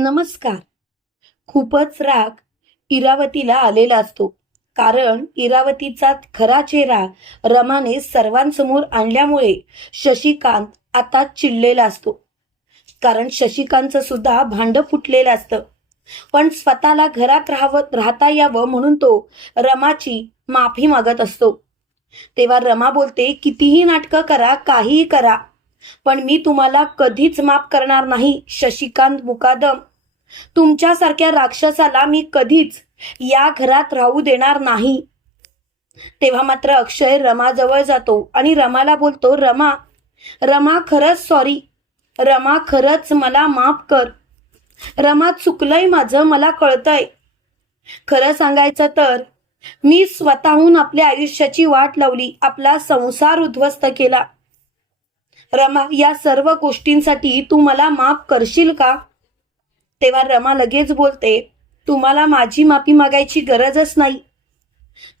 नमस्कार. खूपच राग इरावतीला आलेला असतो. कारण इरावतीचा खरा चेहरा रमाने सर्वांसमोर आणल्यामुळे शशिकांत आता चिडलेला असतो. कारण शशिकांतचं सुद्धा भांड फुटलेलं असतं. पण स्वतःला घरात राहावं राहता यावं म्हणून तो रमाची माफी मागत असतो. तेव्हा रमा बोलते कितीही नाटकं करा काहीही करा. पण मी तुम्हाला कधीच माफ करणार नाही शशिकांत मुकादम तुमच्यासारख्या राक्षसाला मी कधीच या घरात राहू देणार नाही. तेव्हा मात्र अक्षय रमाजवळ जातो आणि रमाला बोलतो रमा रमा खरंच सॉरी रमा खरंच मला माफ कर. रमा चुकलंय माझं मला कळतंय. खरं सांगायचं तर मी स्वतःहून आपल्या आयुष्याची वाट लावली आपला संसार उद्ध्वस्त केला. रमा या सर्व गोष्टींसाठी तू मला माफ करशील का? तेव्हा रमा लगेच बोलते तुम्हाला माझी माफी मागायची गरजच नाही.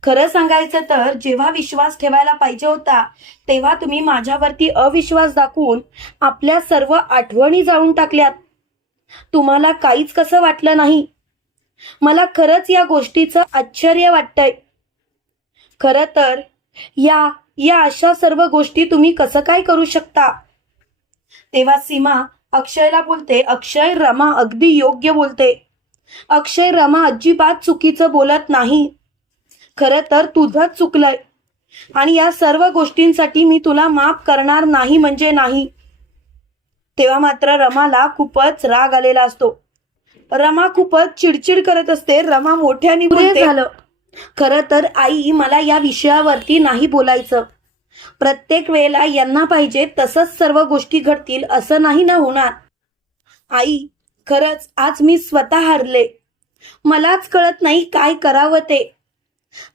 खरं सांगायचं तर जेव्हा विश्वास ठेवायला पाहिजे होता तेव्हा तुम्ही माझ्यावरती अविश्वास दाखवून आपल्या सर्व आठवणी जाळून टाकल्यात. तुम्हाला काहीच कसं वाटलं नाही. मला खरंच या गोष्टीचं आश्चर्य वाटतंय. खरं तर या या अशा सर्व गोष्टी तुम्ही कसं काय करू शकता? तेव्हा सीमा अक्षयला बोलते अक्षय रमा अगदी योग्य बोलते. अक्षय रमा अजिबात चुकीचं बोलत नाही. खरं तर तुझंच चुकलंय. आणि या सर्व गोष्टींसाठी मी तुला माफ करणार नाही म्हणजे नाही. तेव्हा मात्र रमाला खूपच राग आलेला असतो. रमा खूपच चिडचिड करत असते. रमा मोठ्याने बोलते झालं. खरं तर आई मला या विषयावरती नाही बोलायचं. प्रत्येक वेळेला यांना पाहिजे तसंच सर्व गोष्टी घडतील असं नाही ना होणार. आई खरंच आज मी स्वतः हारले. मलाच कळत नाही काय करावं ते.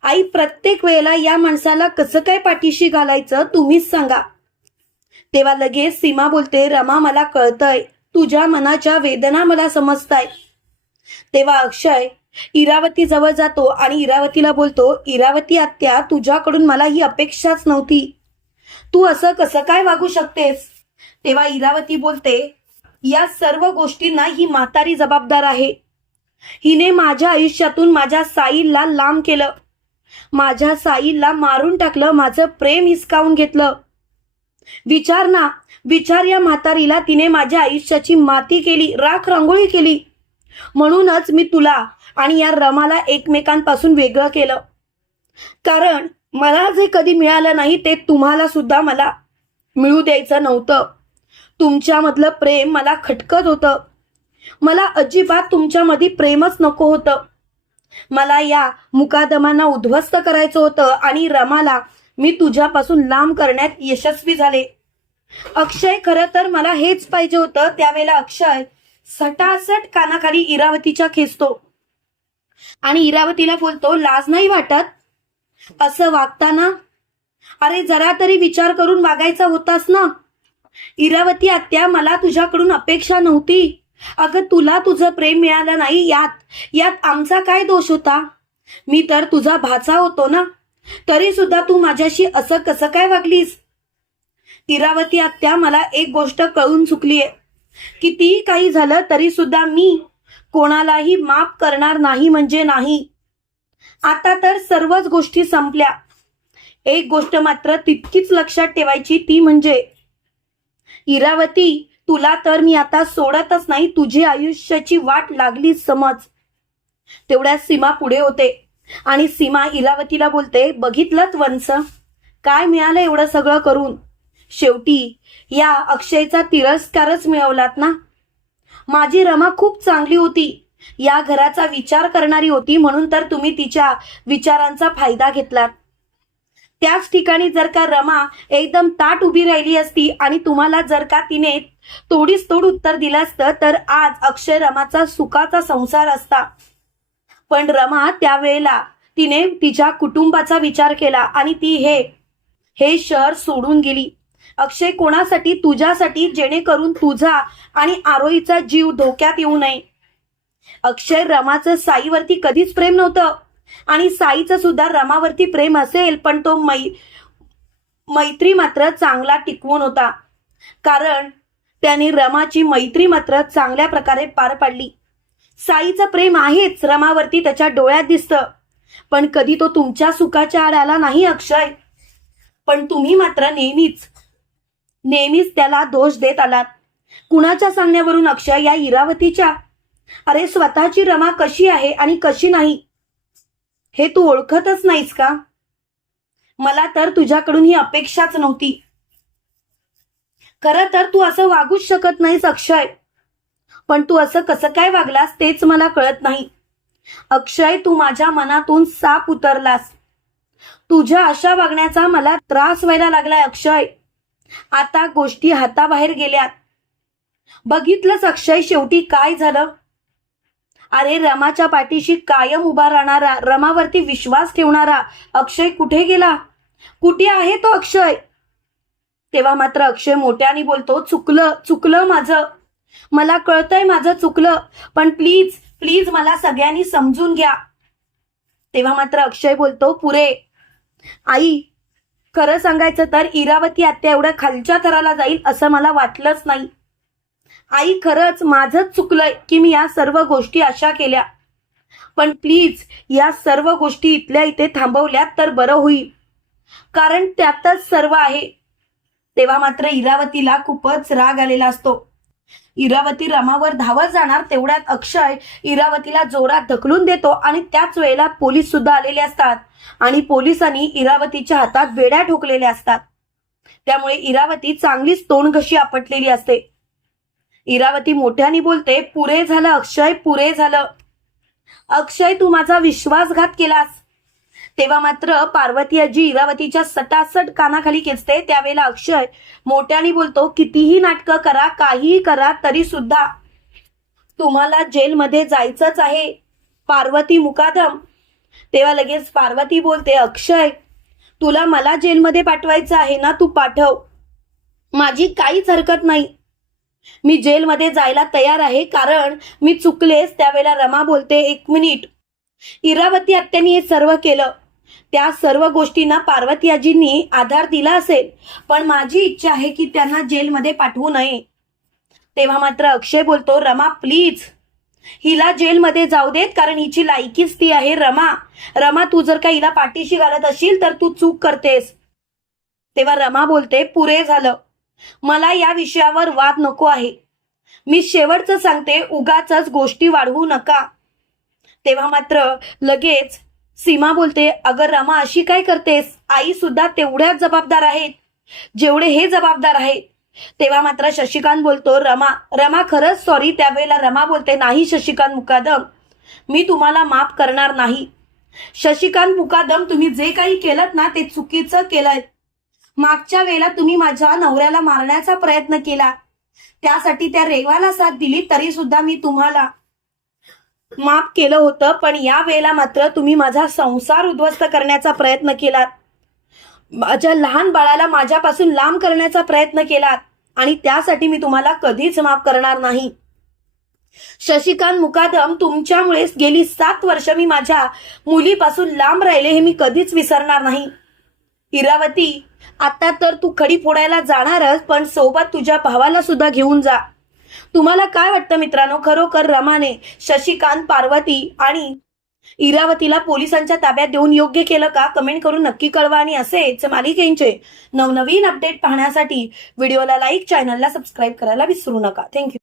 आई प्रत्येक वेळेला या माणसाला कसं काय पाठीशी घालायचं तुम्हीच सांगा. तेव्हा लगेच सीमा बोलते रमा मला कळतंय. तुझ्या मनाच्या वेदना मला समजताय. तेव्हा अक्षय इरावती जवळ जातो आणि इरावतीला बोलतो इरावती आत्या तुझ्याकडून मला ही अपेक्षाच नव्हती. तू असं कसं काय वागू शकतेस? तेव्हा इरावती बोलते या सर्व गोष्टींना ही म्हातारी जबाबदार आहे. हिने माझ्या आयुष्यातून माझ्या साईला लांब केलं. माझ्या साईला मारून टाकलं माझं प्रेम हिसकावून घेतलं. विचार ना विचार या म्हातारीला तिने माझ्या आयुष्याची माती केली राख रांगोळी केली. म्हणूनच मी तुला आणि या रमाला एकमेकांपासून वेगळं केलं. कारण मला जे कधी मिळालं नाही ते तुम्हाला सुद्धा मला मिळू द्यायचं नव्हतं. तुमच्यामधलं प्रेम मला खटकत होतं. मला अजिबात तुमच्यामध्ये प्रेमच नको होतं. मला या मुकादमांना उद्ध्वस्त करायचं होतं आणि रमाला मी तुझ्यापासून लांब करण्यात यशस्वी झाले. अक्षय खरं तर मला हेच पाहिजे होतं त्यावेळेला अक्षय सटासट कानाखाली इरावतीच्या खेचतो. आणि इरावतीला बोलतो लाज नाही वाटत? असं वागताना? अरे जरा तरी विचार करून वागायचा होतास ना? इरावती आत्या मला तुझ्याकडून अपेक्षा नव्हती. अगं तुला तुझं प्रेम मिळालं नाही यात यात आमचा काय दोष होता? मी तर तुझा भाचा होतो ना? तरी सुद्धा तू माझ्याशी असं कसं काय वागलीस? इरावती आत्या मला एक गोष्ट कळून चुकलीये. कितीही काही झालं तरी सुद्धा मी कोणालाही माफ करणार नाही म्हणजे नाही. आता तर सर्वच गोष्टी संपल्या. एक गोष्ट मात्र तितकीच लक्षात ठेवायची ती म्हणजे इरावती तुला तर मी आता सोडतच नाही तुझी आयुष्याची वाट लागली समज. तेवढ्या सीमा पुढे होते. आणि सीमा इरावतीला बोलते बघितलं वंश? काय मिळालं एवढं सगळं करून? शेवटी या अक्षयचा तिरस्कारच मिळवलात ना? माझी रमा खूप चांगली होती. या घराचा विचार करणारी होती म्हणून तर तुम्ही तिच्या विचारांचा फायदा घेतलात. त्याच ठिकाणी जर का रमा एकदम ताट उभी राहिली असती आणि तुम्हाला जर का तिने तोडीस तोड उत्तर दिलं असतं तर आज अक्षय रमाचा सुखाचा संसार असता. पण रमा त्यावेळेला तिने तिच्या कुटुंबाचा विचार केला आणि ती हे हे शहर सोडून गेली. अक्षय कोणासाठी? तुझ्यासाठी जेणेकरून तुझा आणि आरोहीचा जीव धोक्यात येऊ नये. अक्षय रमाचं साईवरती कधीच प्रेम नव्हतं. आणि साईचं सुद्धा रमावरती प्रेम असेल पण तो मै मैत्री मात्र चांगला टिकवून होता. कारण त्यांनी रमाची मैत्री मात्र चांगल्या प्रकारे पार पाडली. साईचं प्रेम आहेच रमावरती त्याच्या डोळ्यात दिसतं. पण कधी तो तुमच्या सुखाच्या आड आला नाही अक्षय. पण तुम्ही मात्र नेहमीच नेहमीच त्याला दोष देत आलात. कुणाच्या सांगण्यावरून अक्षय या इरावतीच्या? अरे स्वतःची रमा कशी आहे आणि कशी नाही? हे तू ओळखतच नाहीस का? मला तर तुझ्याकडून ही अपेक्षाच नव्हती. खरं तर तू असं वागूच शकत नाहीस अक्षय. पण तू असं कसं काय वागलास तेच मला कळत नाही. अक्षय तू माझ्या मनातून साप उतरलास. तुझ्या अशा वागण्याचा मला त्रास व्हायला लागलाय अक्षय. आता गोष्टी हाताबाहेर गेल्यात. बघितलंच अक्षय शेवटी काय झालं? अरे रमाच्या पाठीशी कायम उभा राहणारा रमावरती विश्वास ठेवणारा अक्षय कुठे गेला? कुठे आहे तो अक्षय? तेव्हा मात्र अक्षय मोठ्याने बोलतो चुकलं चुकलं माझं. मला कळतंय माझं चुकलं पण प्लीज प्लीज मला सगळ्यांनी समजून घ्या. तेव्हा मात्र अक्षय बोलतो पुरे आई खरं सांगायचं तर इरावती आत्या एवढ्या खालच्या थराला जाईल असं मला वाटलंच नाही. आई खरंच माझंच चुकलंय की मी या सर्व गोष्टी अशा केल्या. पण प्लीज या सर्व गोष्टी इथल्या इथे थांबवल्यात तर बरं होईल. कारण त्यातच सर्व आहे. तेव्हा मात्र इरावतीला खूपच राग आलेला असतो. इरावती रमावर धावत जाणार तेवढ्यात अक्षय इरावतीला जोरात ढकलून देतो आणि त्याच वेळेला पोलीस सुद्धा आलेले असतात. आणि पोलिसांनी इरावतीच्या हातात वेड्या ठोकलेल्या असतात. त्यामुळे इरावती चांगलीच तोंडघशी आपटलेली असते. इरावती मोठ्याने बोलते पुरे झालं अक्षय पुरे झालं. अक्षय तू माझा विश्वासघात केलास. तेव्हा मात्र पार्वती आजी इरावतीच्या सटासट कानाखाली खेचते. त्यावेळेला अक्षय मोठ्याने बोलतो कितीही नाटकं करा काहीही करा तरी सुद्धा तुम्हाला जेलमध्ये जायचंच आहे. पार्वती मुकादम. तेव्हा लगेच पार्वती बोलते अक्षय तुला मला जेलमध्ये पाठवायचं आहे ना तू पाठव. माझी काहीच हरकत नाही. मी जेलमध्ये जायला तयार आहे कारण मी चुकलेस त्यावेळेला रमा बोलते एक मिनिट. इरावती आत्याने हे सर्व केलं. त्या सर्व गोष्टींना पार्वतीयाजींनी आधार दिला असेल. पण माझी इच्छा आहे की त्यांना जेलमध्ये पाठवू नये. तेव्हा मात्र अक्षय बोलतो रमा प्लीज. हिला जेलमध्ये जाऊ देत कारण हिची लायकीच ती आहे रमा. रमा तू जर का हिला पाठीशी घालत असशील तर तू चूक करतेस. तेव्हा रमा बोलते पुरे झालं. मला या विषयावर वाद नको आहे. मी शेवटचं सांगते उगाच गोष्टी वाढवू नका. तेव्हा मात्र लगेच सीमा बोलते अगं रमा अशी काय करतेस? आई सुद्धा तेवढ्याच जबाबदार आहेत. जेवढे हे जबाबदार आहेत. तेव्हा मात्र शशिकांत बोलतो रमा रमा खरंच सॉरी त्यावेळेला रमा बोलते नाही शशिकांत मुकादम. मी तुम्हाला माफ करणार नाही. शशिकांत मुकादम तुम्ही जे काही केलं ना ते चुकीचं केलंय. मागच्या वेळेला तुम्ही माझ्या नवऱ्याला मारण्याचा प्रयत्न केला. त्यासाठी त्या रेवाला साथ दिली तरी सुद्धा मी तुम्हाला माफ केलं होतं पण या वेळेला मात्र तुम्ही माझा संसार उद्ध्वस्त करण्याचा प्रयत्न केलात. माझ्या लहान बाळाला माझ्यापासून लांब करण्याचा प्रयत्न केलात आणि त्यासाठी मी तुम्हाला कधीच माफ करणार नाही. शशिकांत मुकादम तुमच्यामुळेच गेली सात वर्ष मी माझ्या मुलीपासून लांब राहिले हे मी कधीच विसरणार नाही. इरावती आता तर तू खडी फोडायला जाणारच पण सोबत तुझ्या भावाला सुद्धा घेऊन जा. तुम्हाला काय वाटतं मित्रांनो? खरोखर रमाने शशिकांत पार्वती आणि इरावतीला पोलिसांच्या ताब्यात देऊन योग्य केलं का? कमेंट करून नक्की कळवा आणि असेच मालिकेंचे नवनवीन अपडेट पाहण्यासाठी व्हिडिओला लाईक चॅनलला सबस्क्राईब करायला विसरू नका. थँक्यू.